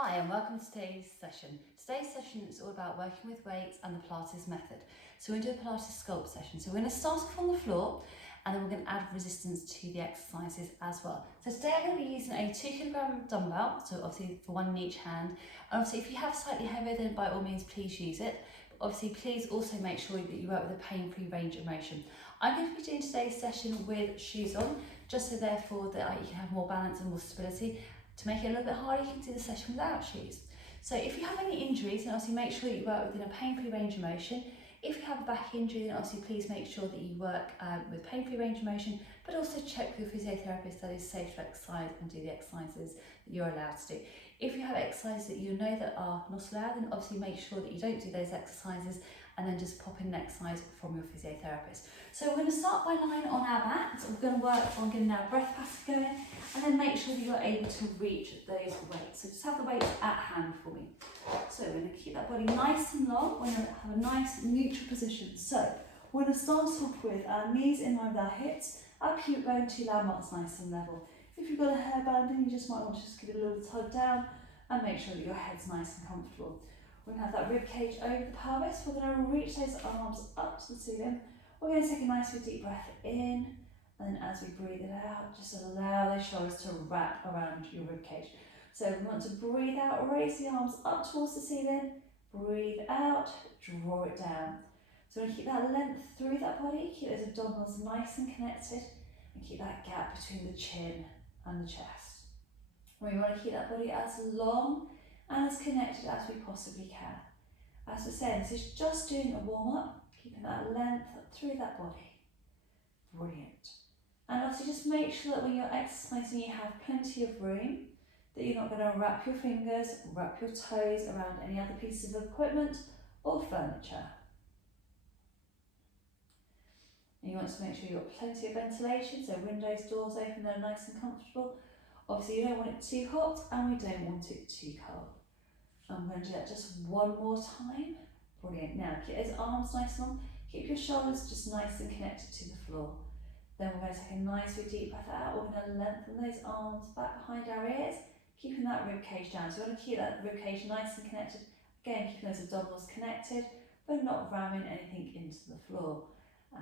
Hi and welcome to today's session. Today's session is all about working with weights and the Pilates method. So we're going to do a Pilates Sculpt session. So we're going to start off on the floor and then we're going to add resistance to the exercises as well. So today I'm going to be using a 2 kilogram dumbbell, so obviously for one in each hand. And obviously if you have slightly heavier, then by all means please use it. But obviously please also make sure that you work with a pain-free range of motion. I'm going to be doing today's session with shoes on, just so therefore that you can have more balance and more stability. To make it a little bit harder, you can do the session without shoes. So if you have any injuries, then obviously make sure that you work within a pain-free range of motion. If you have a back injury, then obviously please make sure that you work with pain-free range of motion, but also check with your physiotherapist that is safe to exercise and do the exercises that you're allowed to do. If you have exercises that you know that are not allowed, then obviously make sure that you don't do those exercises and then just pop in an exercise from your physiotherapist. So we're going to start by lying on our backs. We're going to work on getting our breath pattern going and then make sure that you're able to reach those weights. So just have the weights at hand for me. So we're going to keep that body nice and long. We're going to have a nice neutral position. So we're going to start off with our knees in line with our hips, our pubic bone to landmarks nice and level. If you've got a hairband in, you just might want to just give it a little tug down and make sure that your head's nice and comfortable. We're going to have that rib cage over the pelvis. We're going to reach those arms up to the ceiling. We're going to take a nice deep breath in, and then as we breathe it out, just allow those shoulders to wrap around your rib cage. So we want to breathe out, raise the arms up towards the ceiling, breathe out, draw it down. So we're going to keep that length through that body, keep those abdominals nice and connected, and keep that gap between the chin and the chest. We want to keep that body as long and as connected as we possibly can. As we're saying, this is just doing a warm-up, keeping that length through that body. Brilliant. And obviously just make sure that when you're exercising you have plenty of room, that you're not going to wrap your fingers, wrap your toes around any other pieces of equipment or furniture. And you want to make sure you've got plenty of ventilation, so windows, doors open, they're nice and comfortable. Obviously you don't want it too hot and we don't want it too cold. I'm going to do that just one more time. Brilliant. Now keep those arms nice and long. Keep your shoulders just nice and connected to the floor. Then we're going to take a nice deep breath out. We're going to lengthen those arms back behind our ears, keeping that rib cage down. So we want to keep that rib cage nice and connected. Again, keeping those abdominals connected, but not ramming anything into the floor.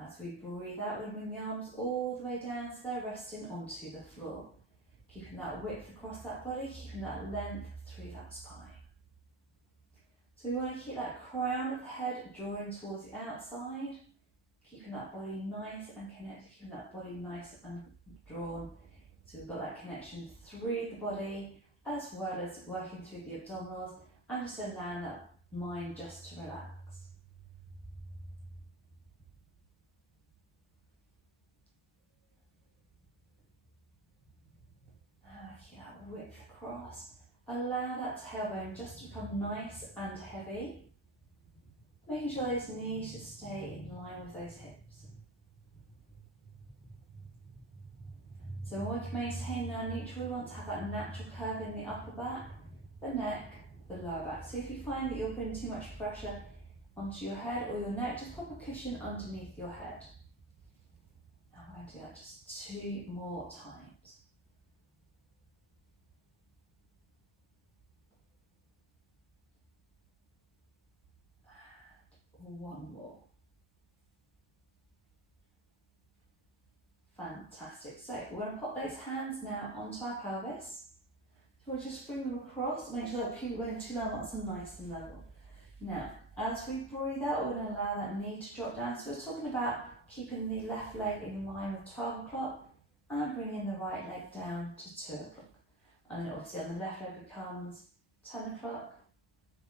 As we breathe out, we bring the arms all the way down so they're resting onto the floor. Keeping that width across that body, keeping that length through that spine. So we want to keep that crown of the head drawing towards the outside, keeping that body nice and connected, keeping that body nice and drawn. So we've got that connection through the body as well as working through the abdominals and just allowing that mind just to relax. Keep that width across. Allow that tailbone just to become nice and heavy, making sure those knees just stay in line with those hips. So when we can maintain our neutral, we want to have that natural curve in the upper back, the neck, the lower back. So if you find that you're putting too much pressure onto your head or your neck, just pop a cushion underneath your head. And we're going to do that just 2 more times. One more. Fantastic. So we're going to pop those hands now onto our pelvis. So we'll just bring them across, make sure that pubic bone to landmarks are nice and level. Now, as we breathe out, we're going to allow that knee to drop down. So we're talking about keeping the left leg in line with 12 o'clock and bringing the right leg down to 2 o'clock. And then obviously on the left leg becomes 10 o'clock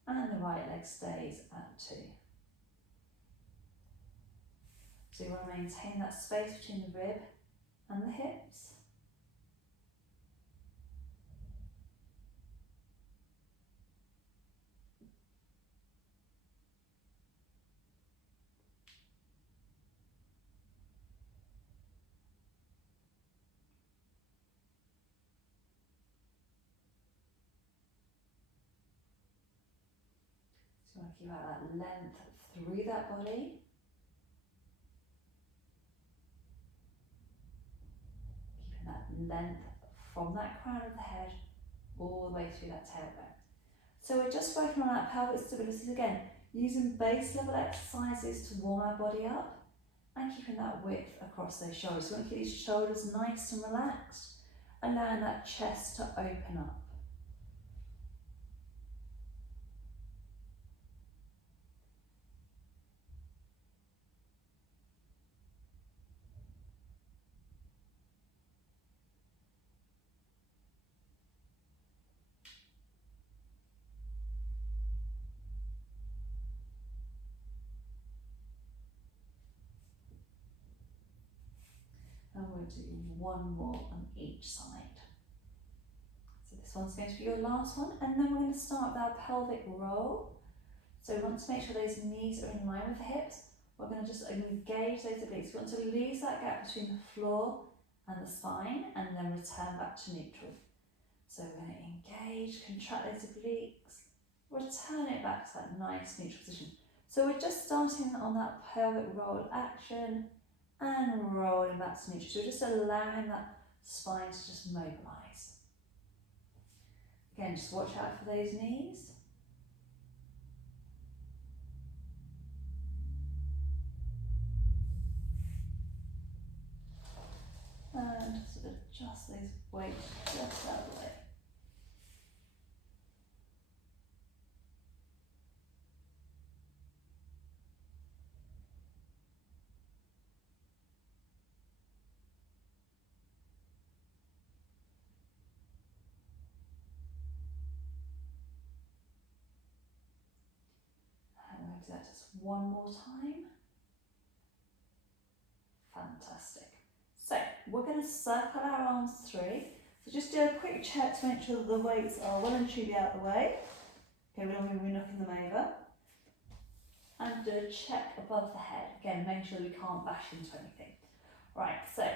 and the right leg stays at 2. So you want to maintain that space between the rib and the hips. So you want to keep out that length through that body. Length from that crown of the head all the way through that tailbone. So we're just working on that pelvic stability again, using base level exercises to warm our body up and keeping that width across those shoulders. So we want to keep these shoulders nice and relaxed, allowing that chest to open up. And we'll do one more on each side. So this one's going to be your last one, and then we're going to start with our pelvic roll. So we want to make sure those knees are in line with the hips. We're going to just engage those obliques. We want to leave that gap between the floor and the spine, and then return back to neutral. So we're going to engage, contract those obliques, return it back to that nice neutral position. So we're just starting on that pelvic roll action and rolling back to neutral. So we're just allowing that spine to just mobilise. Again, just watch out for those knees. And sort of adjust those weights just out of the way. And we'll do that just one more time. Fantastic. So we're going to circle our arms through. So just do a quick check to make sure that the weights are well and truly out of the way. Okay, we don't want to be knocking them over. And do a check above the head. Again, make sure we can't bash into anything. Right, so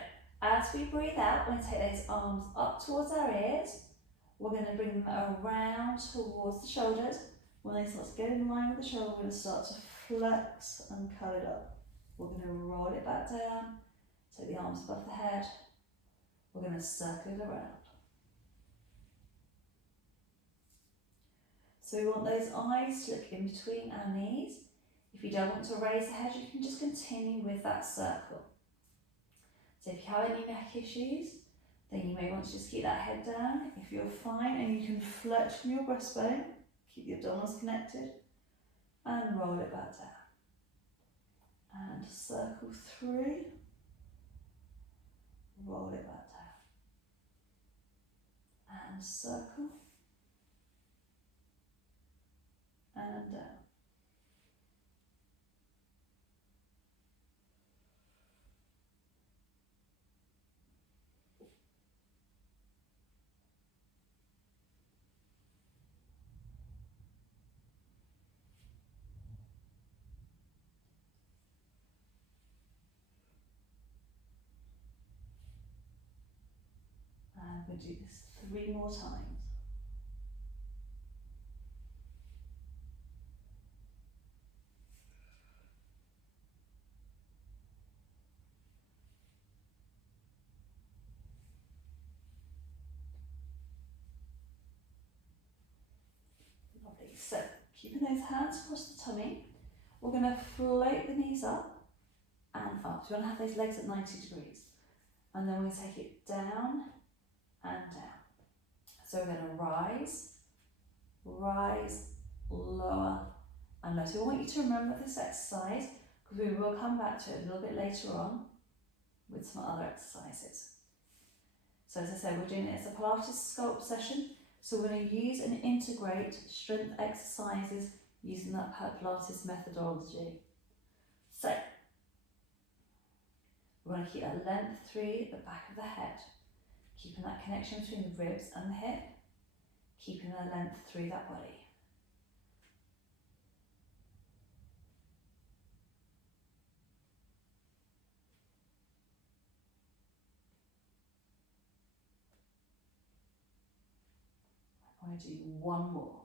as we breathe out, we're going to take those arms up towards our ears. We're going to bring them around towards the shoulders. When they start to get in line with the shoulder, we're going to start to flex and curl it up. We're going to roll it back down, take the arms above the head. We're going to circle it around. So we want those eyes to look in between our knees. If you don't want to raise the head, you can just continue with that circle. So if you have any neck issues, then you may want to just keep that head down. If you're fine and you can flex from your breastbone, keep the abdominals connected and roll it back down. And circle through, roll it back down. And circle and down. And we'll do this 3 more times. Lovely. So, keeping those hands across the tummy, we're going to float the knees up and up. So you want to have those legs at 90 degrees. And then we're going to take it down and down. So we're going to rise, lower and lower. So we want you to remember this exercise because we will come back to it a little bit later on with some other exercises. So as I said, we're doing it as a Pilates Sculpt session. So we're going to use and integrate strength exercises using that Pilates methodology. So we're going to keep that length through the back of the head, keeping that connection between the ribs and the hip, keeping the length through that body. I'm going to do one more.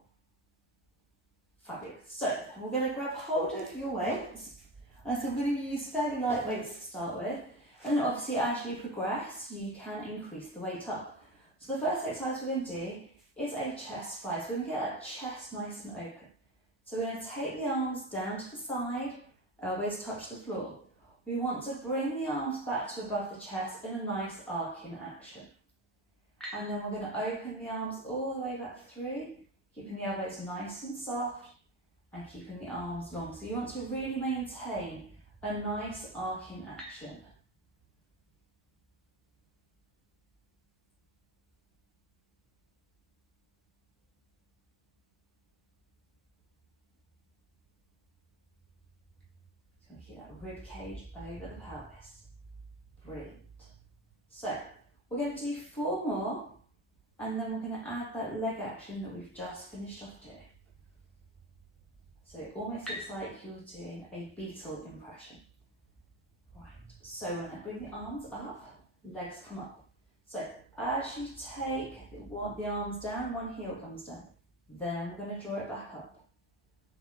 Fabulous. So we're going to grab hold of your weights. And so we're going to use fairly light weights to start with. And then obviously as you progress, you can increase the weight up. So the first exercise we're going to do is a chest fly. So we're going to get that chest nice and open. So we're going to take the arms down to the side, elbows touch the floor. We want to bring the arms back to above the chest in a nice arcing action. And then we're going to open the arms all the way back through, keeping the elbows nice and soft and keeping the arms long. So you want to really maintain a nice arcing action. So keep that rib cage over the pelvis. Brilliant. So we're going to do 4 more, and then we're going to add that leg action that we've just finished off doing. So it almost looks like you're doing a beetle impression. Right, so when I bring the arms up, legs come up. So as you take the arms down, one heel comes down. Then we're going to draw it back up.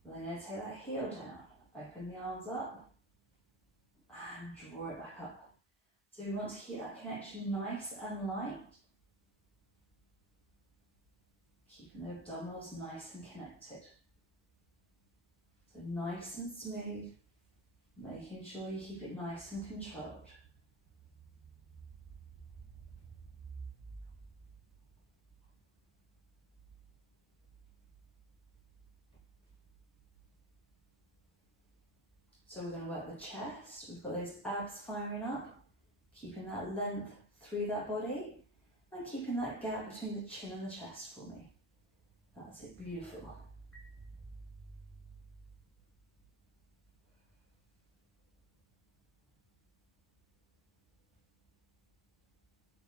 Then I'm going to take that heel down, open the arms up, and draw it back up. So we want to keep that connection nice and light. Keeping the abdominals nice and connected. So nice and smooth, making sure you keep it nice and controlled. So we're going to work the chest. We've got those abs firing up, keeping that length through that body and keeping that gap between the chin and the chest for me. That's it, beautiful.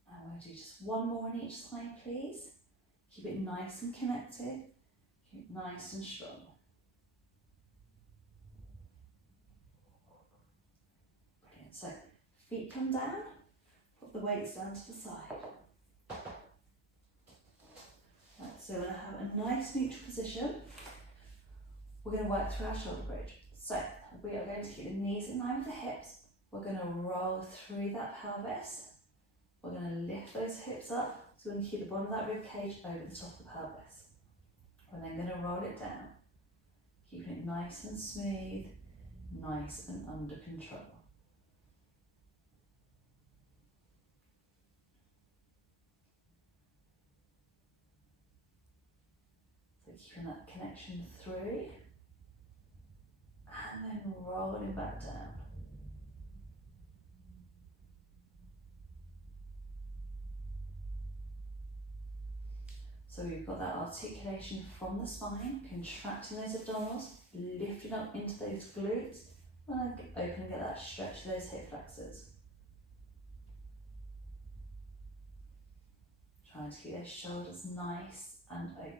And we'll do just 1 more on each side, please. Keep it nice and connected, keep it nice and strong. Brilliant. So feet come down, put the weights down to the side. Right, so we're going to have a nice neutral position. We're going to work through our shoulder bridge. So we are going to keep the knees in line with the hips. We're going to roll through that pelvis. We're going to lift those hips up. So we're going to keep the bottom of that rib cage over the top of the pelvis. We're then going to roll it down, keeping it nice and smooth, nice and under control. So keeping that connection through, and then rolling back down. So we've got that articulation from the spine, contracting those abdominals, lifting up into those glutes, and open and get that stretch to those hip flexors. Trying to keep those shoulders nice and open.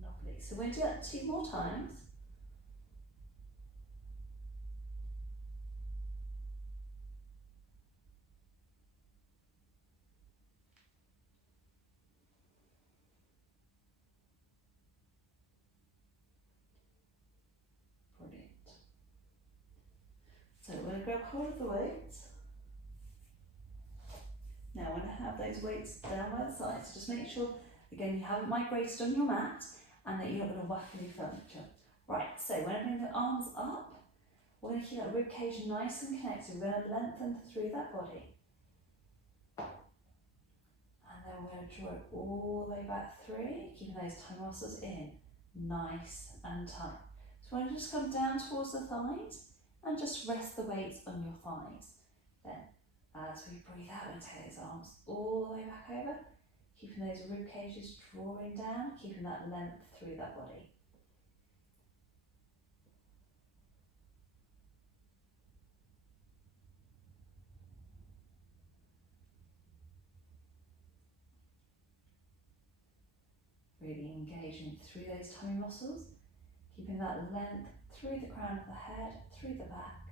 Lovely. So we're going to do that 2 more times. Brilliant. So we're going to grab hold of the weights. Now we're going to have those weights down by the side. So just make sure, again, you haven't migrated on your mat and that you're not going to whack any furniture. Right, so when I bring the arms up, we're going to keep that rib cage nice and connected. We're going to lengthen through that body. And then we're going to draw it all the way back through, keeping those tongue muscles in, nice and tight. So we're going to just come down towards the thighs and just rest the weights on your thighs. Then, as we breathe out and take those arms all the way back over, Keeping those rib cages drawing down, keeping that length through that body. Really engaging through those tummy muscles, keeping that length through the crown of the head, through the back.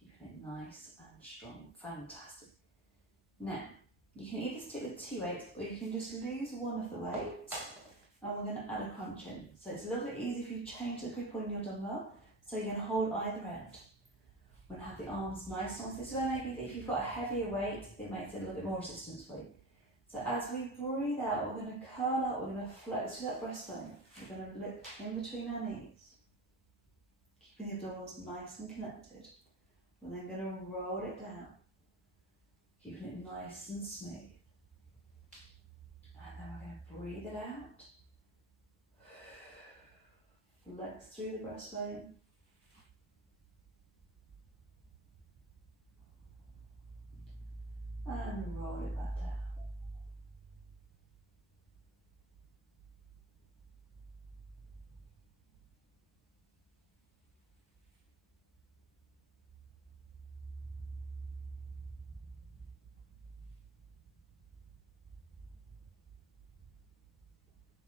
Keeping it nice and strong. Fantastic. Now, you can either stick with 2 weights or you can just lose one of the weights, and we're going to add a crunch in. So it's a little bit easy if you change the grip on your dumbbell, so you're going to hold either end. We're going to have the arms nice and long. This is where maybe if you've got a heavier weight, it makes it a little bit more resistance for you. So as we breathe out, we're going to curl up, we're going to flex through that breastbone. We're going to lift in between our knees, keeping the abdominals nice and connected. We're then going to roll it down, keeping it nice and smooth. And then we're going to breathe it out. Flex through the breastbone. And roll it back down.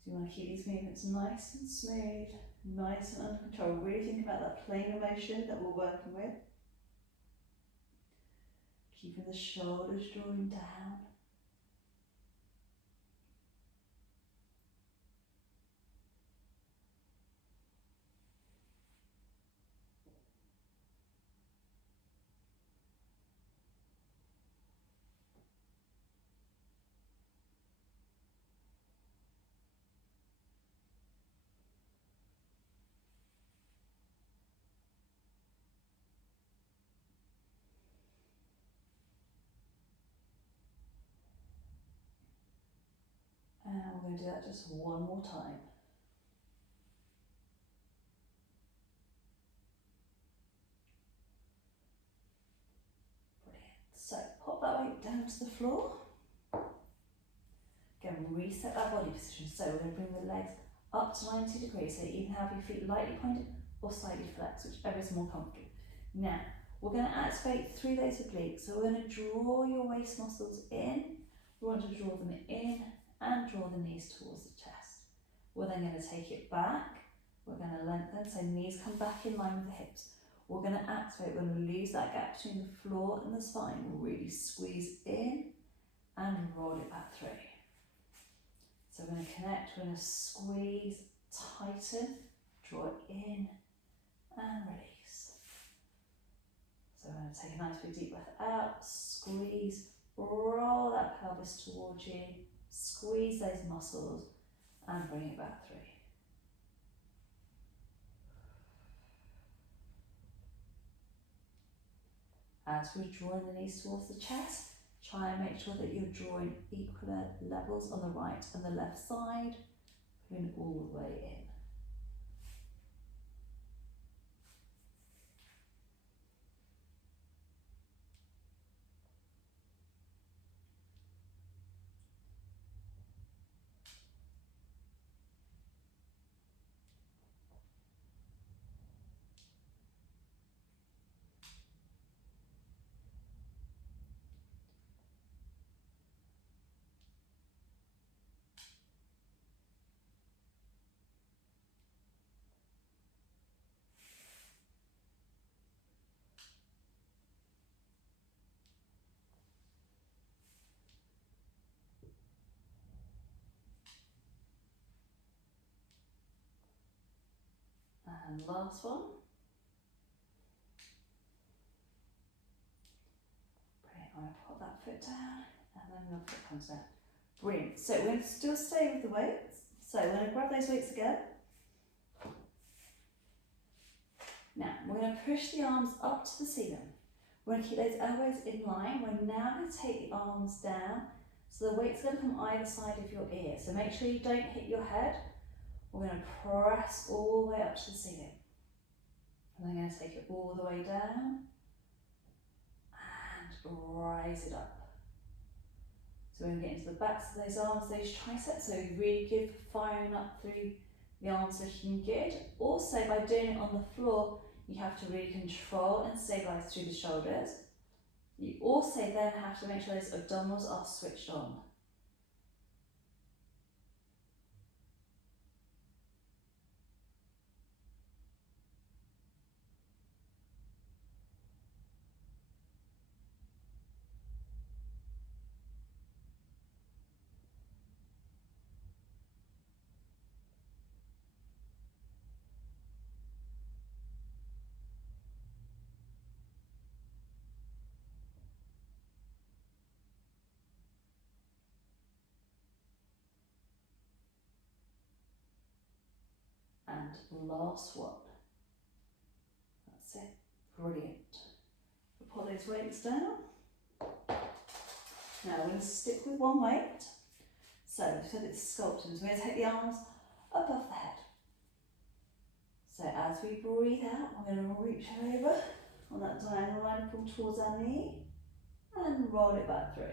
So you want to keep these movements nice and smooth, nice and under control. Really think about that plane of motion that we're working with. Keeping the shoulders drawing down. And we're going to do that just one more time. Brilliant. So pop that weight down to the floor. Again, reset that body position. So we're going to bring the legs up to 90 degrees. So you can have your feet lightly pointed or slightly flexed, whichever is more comfortable. Now, we're going to activate through those obliques. So we're going to draw your waist muscles in. We want to draw them in and draw the knees towards the chest. We're then going to take it back. We're going to lengthen, so knees come back in line with the hips. We're going to activate, we're going to lose that gap between the floor and the spine. We'll really squeeze in and roll it back through. So we're going to connect, we're going to squeeze, tighten, draw it in and release. So we're going to take a nice big deep breath out, squeeze, roll that pelvis towards you, squeeze those muscles and bring it back through. As we're drawing the knees towards the chest, try and make sure that you're drawing equal levels on the right and the left side, pulling all the way in. And last one. Brilliant. I'm going to put that foot down and then the foot comes down. Brilliant. So we're going to still stay with the weights. So we're going to grab those weights again. Now we're going to push the arms up to the ceiling. We're going to keep those elbows in line. We're now going to take the arms down. So the weight's going to come either side of your ear. So make sure you don't hit your head. We're going to press all the way up to the ceiling. And then I'm going to take it all the way down and rise it up. So we're going to get into the backs of those arms, those triceps. So really good firing up through the arms looking good. Also, by doing it on the floor, you have to really control and stabilise through the shoulders. You also then have to make sure those abdominals are switched on. And last one. That's it. Brilliant. We'll put those weights down. Now we're going to stick with one weight. So we've said it's sculpting. So we're going to take the arms above the head. So as we breathe out, we're going to reach over on that diagonal line, pull towards our knee and roll it back through.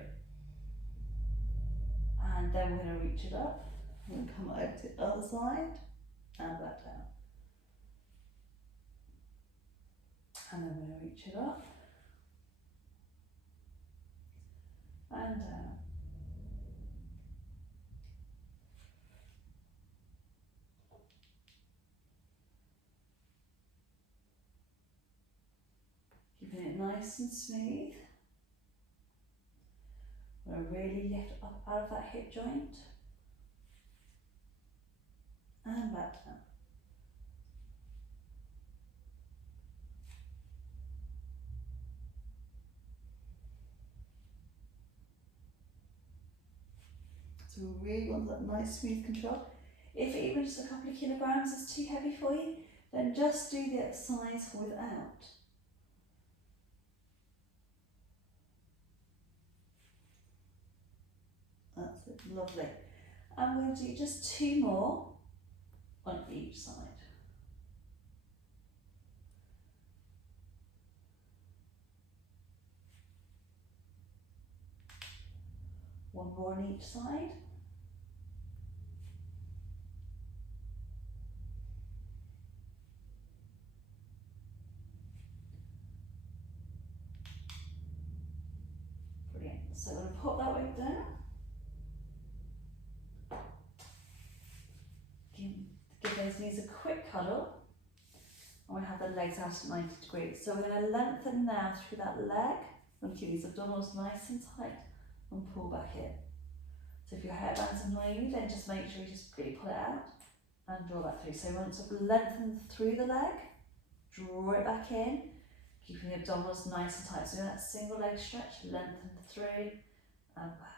And then we're going to reach it up. We're going to come over to the other side and back down. And then we're going to reach it up and down. Keeping it nice and smooth. We're going to really lift up out of that hip joint and back down. So we really want that nice smooth control. If even just a couple of kilograms is too heavy for you, then just do the exercise without. That's it, lovely. And we're going to do just 2 more on each side. One more on each side. Brilliant. So I'm going to pop that weight down. Give those knees a quick cuddle. And we have the legs out at 90 degrees. So we're going to lengthen now through that leg. We're going to keep these abdominals nice and tight and pull back in. So if your hairband's annoying you, then just make sure you just really pull it out and draw that through. So we want to lengthen through the leg, draw it back in, keeping the abdominals nice and tight. So that single leg stretch, lengthen through and back.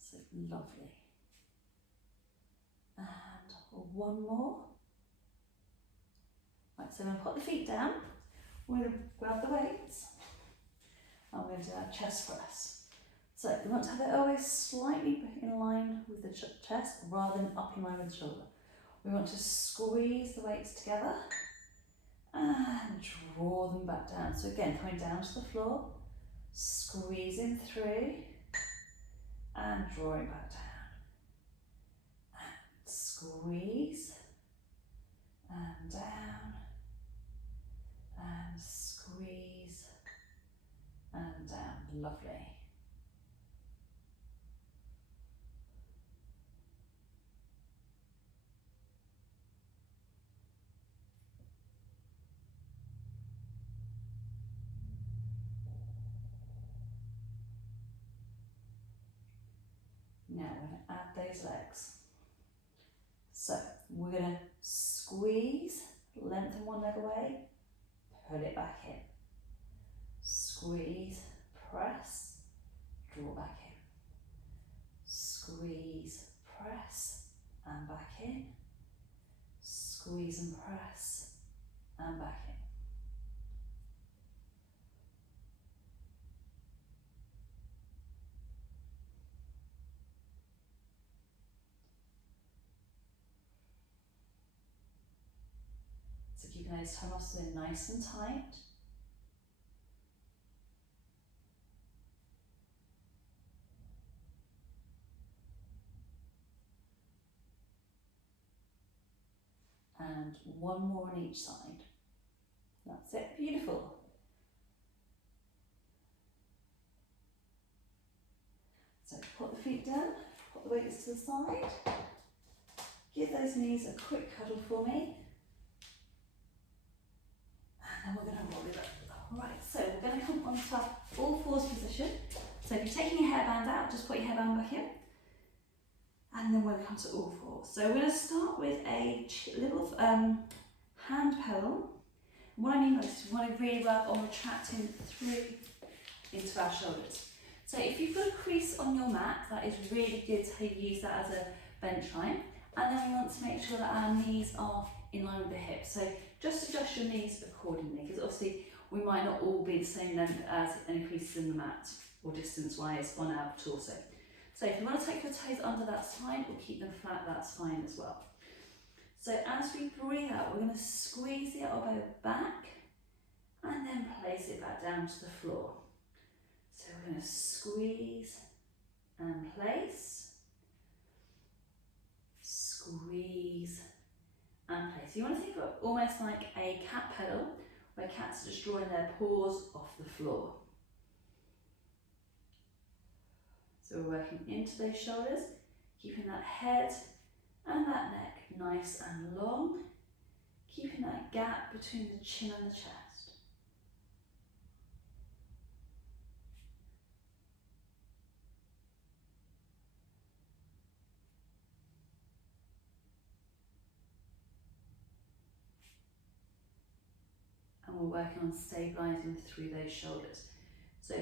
So lovely. And one more. Right, so I'm going to put the feet down. We're going to grab the weights. And we're going to do our chest press. So we want to have it always slightly in line with the chest rather than up in line with the shoulder. We want to squeeze the weights together and draw them back down. So again, coming down to the floor, squeezing through and drawing back down. And squeeze and down and squeeze and down. Lovely. Now we're going to add those legs. So we're going to squeeze, lengthen one leg away, pull it back in. Squeeze, press, draw back in. Squeeze, press, and back in. Squeeze and press, and back in. So keeping those toe muscles in nice and tight. And one more on each side. That's it, beautiful. So put the feet down, put the weights to the side. Give those knees a quick cuddle for me. And then we're going to roll it up. Right, so we're going to come onto our all fours position. So if you're taking your hairband out, just put your hairband back in. And then we'll come to all fours. So we're going to start with a little hand pedal. And what I mean by this is we want to really work on retracting through into our shoulders. So if you've got a crease on your mat, that is really good to use that as a bench line. And then we want to make sure that our knees are in line with the hips. So just adjust your knees accordingly, because obviously we might not all be the same length as any creases in the mat or distance-wise on our torso. So if you want to take your toes under, that's fine, or keep them flat, that's fine as well. So as we breathe out, we're going to squeeze the elbow back and then place it back down to the floor. So we're going to squeeze and place, squeeze and place. You want to think of it almost like a cat pedal, where cats are just drawing their paws off the floor. So we're working into those shoulders, keeping that head and that neck nice and long, keeping that gap between the chin and the chest. And we're working on stabilising through those shoulders. So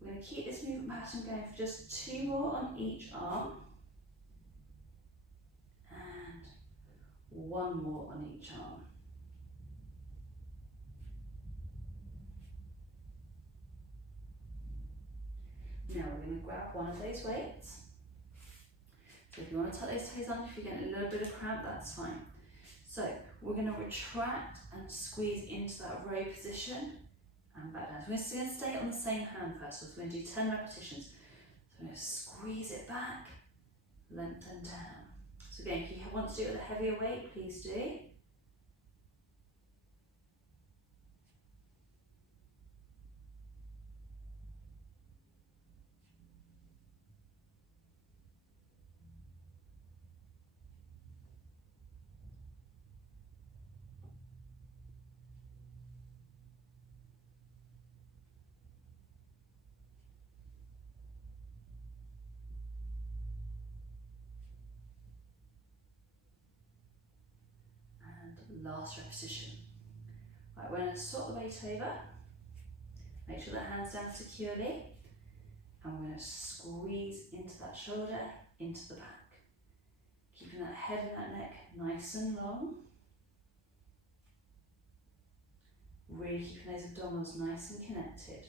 we're going to keep this movement pattern going for just 2 more on each arm. And 1 more on each arm. Now we're going to grab one of those weights. So if you want to tuck those toes under, if you're getting a little bit of cramp, that's fine. So we're going to retract and squeeze into that row position and back down. So we're going to stay on the same hand first. So we're going to do 10 repetitions. So we're going to squeeze it back, lengthen down. So again, if you want to do it with a heavier weight, please do. Last repetition. Right, we're going to swap the weight over, make sure that hand's down securely, and we're going to squeeze into that shoulder, into the back, keeping that head and that neck nice and long, really keeping those abdominals nice and connected.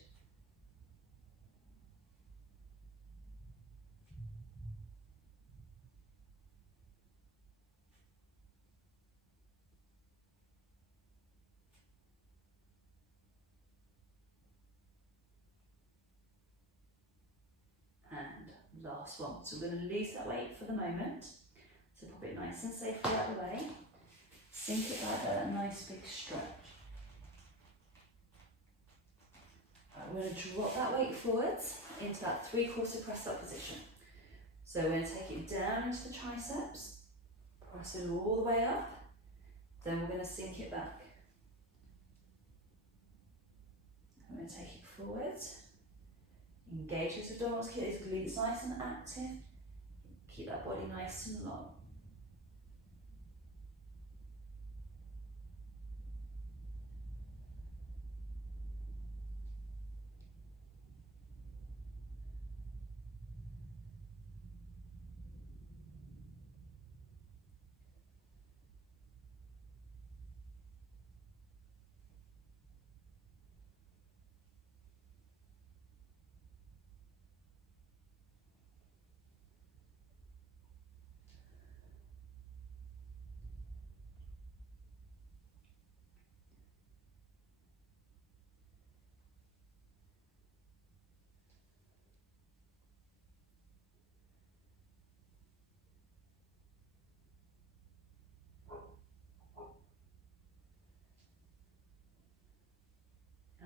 And last one. So we're going to lose that weight for the moment. So pop it nice and safely out of the way. Sink it back at a nice big stretch. Right, we're going to drop that weight forwards into that 3/4 press up position. So we're going to take it down into the triceps, press it all the way up, then we're going to sink it back. I'm going to take it forwards. Engage those abdominals, keep those glutes nice and active. Keep that body nice and long.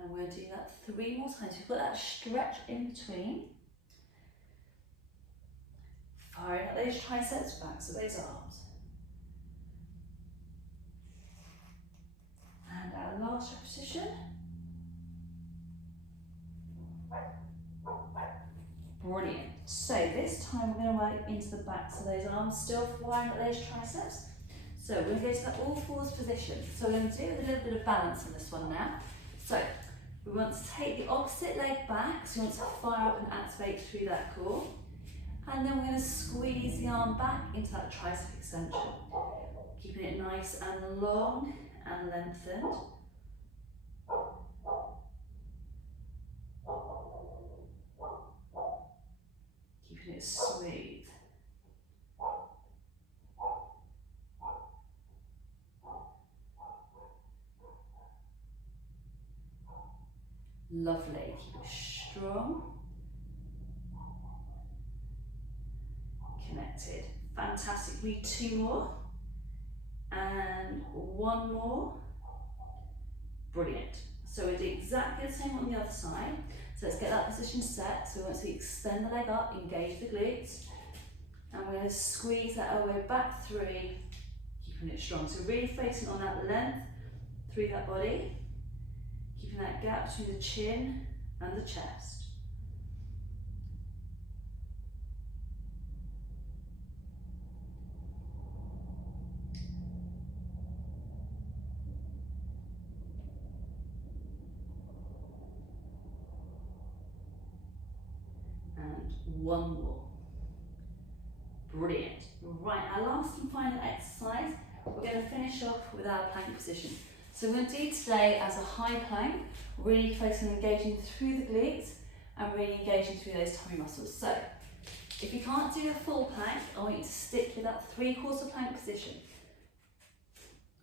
And we're going to do that 3 more times. You've got that stretch in between. Firing out those triceps, backs of those arms. And our last repetition. Brilliant. So this time we're going to work into the backs of those arms, still firing out those triceps. So we're going to go to that all fours position. So we're going to do a little bit of balance on this one now. So we want to take the opposite leg back, so we want to fire up and activate through that core. And then we're going to squeeze the arm back into that tricep extension. Keeping it nice and long and lengthened. Keeping it smooth. Lovely. Keep it strong. Connected. Fantastic. We need 2 more. And 1 more. Brilliant. So we'll do exactly the same on the other side. So let's get that position set. So once we extend the leg up, engage the glutes. And we're going to squeeze that elbow back through, keeping it strong. So really focusing on that length through that body. Keeping that gap between the chin and the chest. And 1 more. Brilliant. Right, our last and final exercise, we're going to finish off with our plank position. So we're going to do today as a high plank, really focusing on engaging through the glutes and really engaging through those tummy muscles. So if you can't do a full plank, I want you to stick with that 3/4 plank position.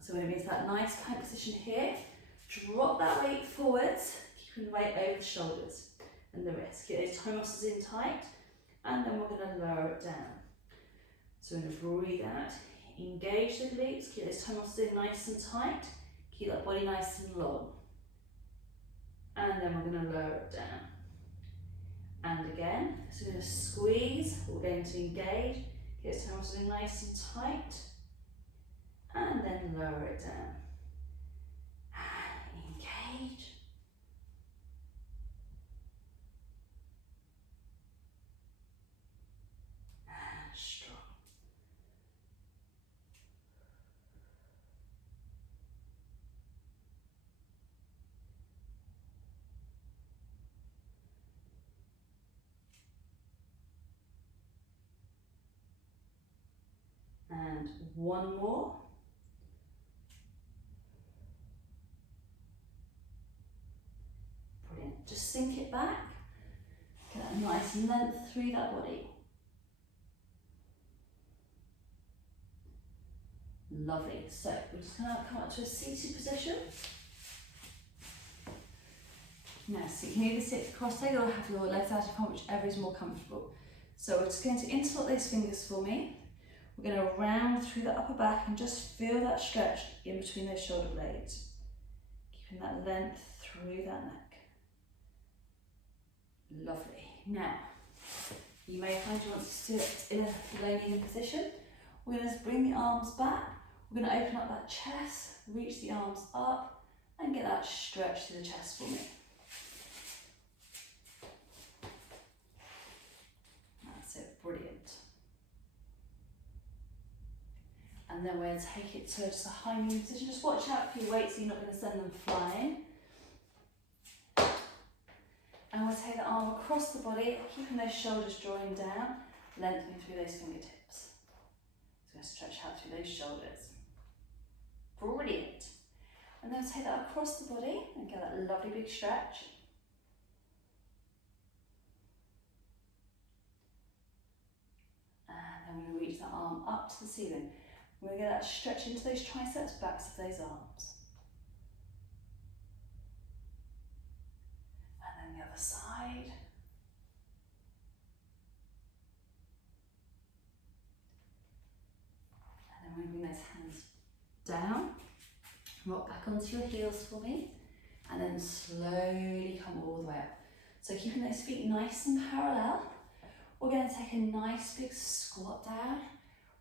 So we're going to be into that nice plank position here. Drop that weight forwards, keeping the weight over the shoulders and the wrists. Get those tummy muscles in tight, and then we're going to lower it down. So we're going to breathe out, engage the glutes, keep those tummy muscles in nice and tight, keep that body nice and long. And then we're going to lower it down. And again, so we're going to squeeze, we're going to engage, get those tummy muscles in nice and tight, and then lower it down. And engage. And strong. And 1 more. Brilliant. Just sink it back. Get that nice length through that body. Lovely. So we're just going to come up to a seated position. Now, so you can either sit cross-legged or have your legs out of front, whichever is more comfortable. So we're just going to interlock those fingers for me. We're going to round through the upper back and just feel that stretch in between those shoulder blades. Keeping that length through that neck. Lovely. Now, you may find you want to sit in a low-kneeling position. We're going to bring the arms back. We're going to open up that chest, reach the arms up, and get that stretch to the chest for me. That's it. Brilliant. And then we're going to take it to just a high knee position. Just watch out for your weight so you're not going to send them flying. And we'll take the arm across the body, keeping those shoulders drawing down, lengthening through those fingertips. So we're going to stretch out through those shoulders. Brilliant. And then take that across the body and get that lovely big stretch. And then we're going to reach that arm up to the ceiling. We're going to get that stretch into those triceps, backs of those arms. And then the other side. And then we're going to bring those hands down. Rock back onto your heels for me. And then slowly come all the way up. So keeping those feet nice and parallel. We're going to take a nice big squat down.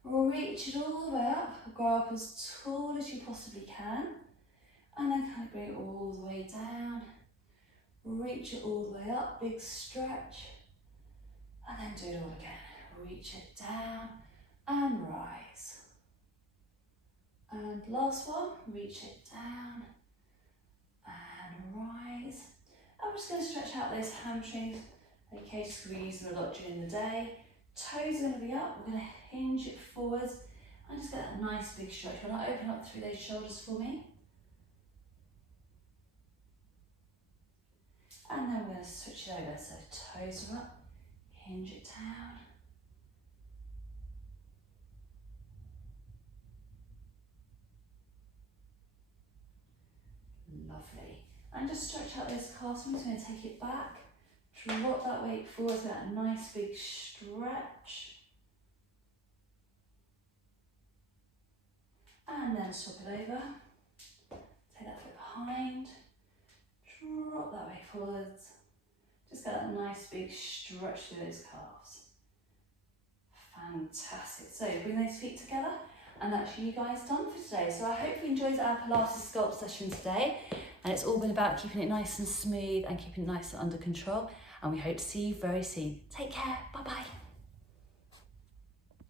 Reach it all the way up. Grow up as tall as you possibly can. And then kind of bring it all the way down. Reach it all the way up. Big stretch. And then do it all again. Reach it down and rise. And last one. Reach it down and rise. I'm just going to stretch out those hamstrings. Okay, just because we use them a lot during the day. Toes are going to be up. We're going to hinge it forwards and just get that nice big stretch. We're going to open up through those shoulders for me. And then we're going to switch it over. So toes are up, hinge it down. Lovely. And just stretch out those calves. I'm just going to take it back. Drop that weight forward, so that nice big stretch. And then swap it over. Take that foot behind. Drop that weight forwards. Just get that nice big stretch through those calves. Fantastic. So bring those feet together. And that's you guys done for today. So I hope you enjoyed our Pilates Sculpt session today. And it's all been about keeping it nice and smooth and keeping it nice and under control. And we hope to see you very soon. Take care. Bye-bye.